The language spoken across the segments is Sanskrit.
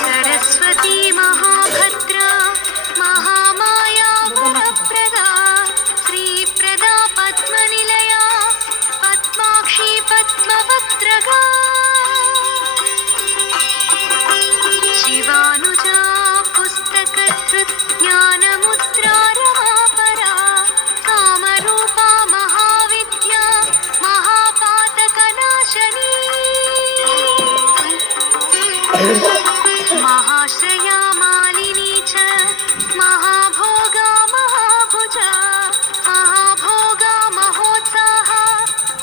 सरस्वती महाभद्रा महामाया वरप्रदा श्रीप्रदा पद्मनिलया पद्माक्षी पद्मवक्त्रगा शिवानुजा पुस्तककृत् ज्ञानमुद्रा रमापरा कामरूपा महाविद्या महापातकनाशनी महाश्रया मालिनी च महाभोगा महाभुजा महाभोगा महोत्साहा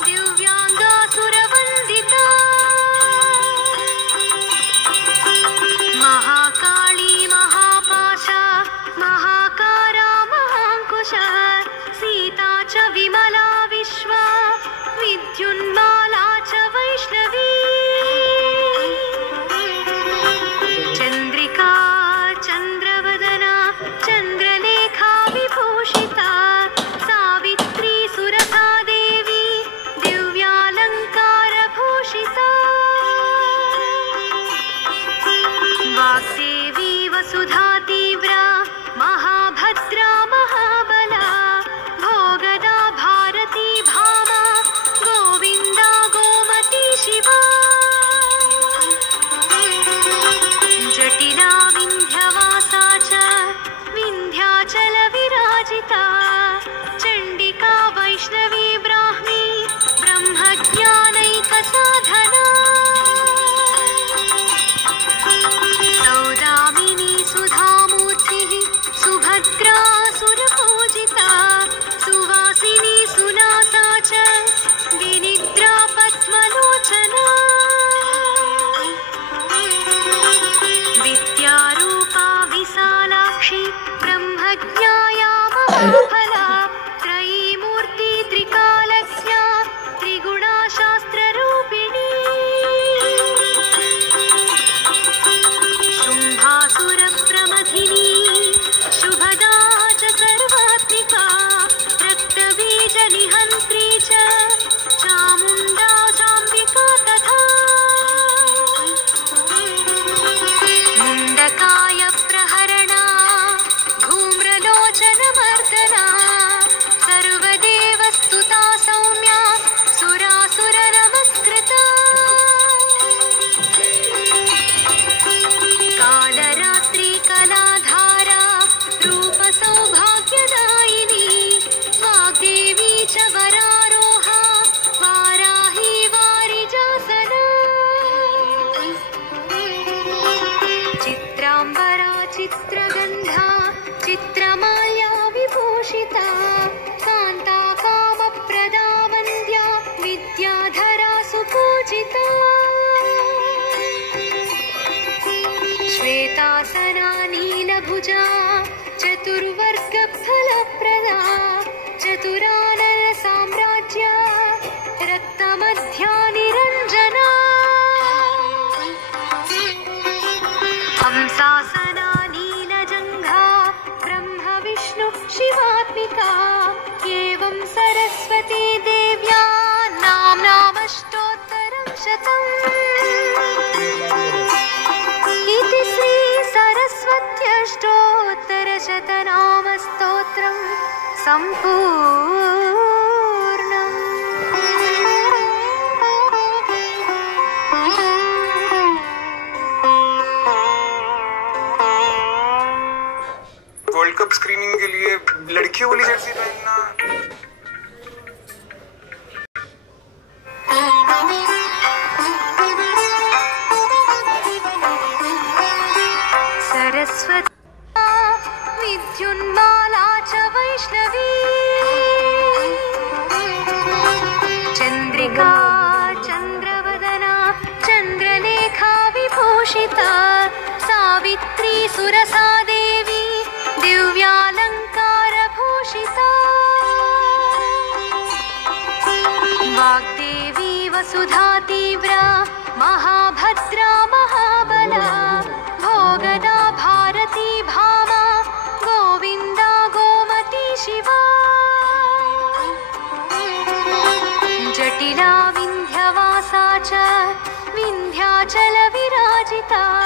दिव्यांगा सुरवन्दिता महाकाली महापाशा महाकारा महाङ्कुशा सीता च विमला विश्वा विद्युन्माला च वैष्णवी चन्द्रिका चन्द्रवदना चन्द्रलेखा विभूषिता सावित्री सुरसा देवी दिव्यालङ्कारभूषिता वाग्देवी वसुधा तीव्रा महाभद्रा महाबला भोगदा भारती भामा गोविन्दा गोमती शिवा जटिला विन्ध्यवासा च विन्ध्याचलविराजिता चण्डिका वैष्णवी ब्राह्मी ब्रह्मज्ञानैकसाधना सौदामिनी सुधामूर्तिः सुभद्रा सुरपूजिता सुवासिनी सुनासा च विनिद्रा पद्मलोचना विद्यारूपा विशालाक्षी ब्रह्मज्ञाया महाफला त्रयीमूर्ति त्रिकालस्य त्रिगुणा शास्त्ररूपिणी शुम्भासुरप्रमथिनी शुभदा च सर्वात्मिका रक्तबीजनिहन्त्री च चामुण्डा चाम्बिका तथा मुण्डकाय प्रहरणा धूम्रलोचनमर्दना सर्वदेवस्तुता सौम्या सुरासुरनमस्कृता कालरात्रि कलाधारा रूपसौभाग्यदायिनी वाग्देवी च वरारोहा वाराही वारिजासना चित्राम्बरा चित्रगन्धा चित्रमाल्या विभूषिता कान्ता कामप्रदा वन्द्या विद्याधरा सुपूजिता श्वेतासना नीलभुजा चतुर्वर्गफलप्रदा चतुरानन साम्राज्य रक्तमध्या निरञ्जना हंसासना नीलजङ्घा ब्रह्म विष्णु शिवात्मिका एवं सरस्वती देव्या नाम्नामष्टोत्तरं शतम् इति श्री सरस्वत्यष्टोत्तरशतनामस्तोत्रं सम्पूर्णम्। वर्ल्ड कप स्क्रीनिंग के लिए लड़कियों वाली जर्सी पहनना सरस्वती विद्युन्माला च वैष्णवी चन्द्रिका चन्द्रवदना चन्द्रलेखा विभूषिता सावित्री सुरसा देवी दिव्यालङ्कारभूषिता वाग्देवी वसुधा तीव्रा महाभद्रा महाबला भोगदा भारती भामा गोविन्दा गोमती शिवा जटिला विन्ध्यवासा च विराजिता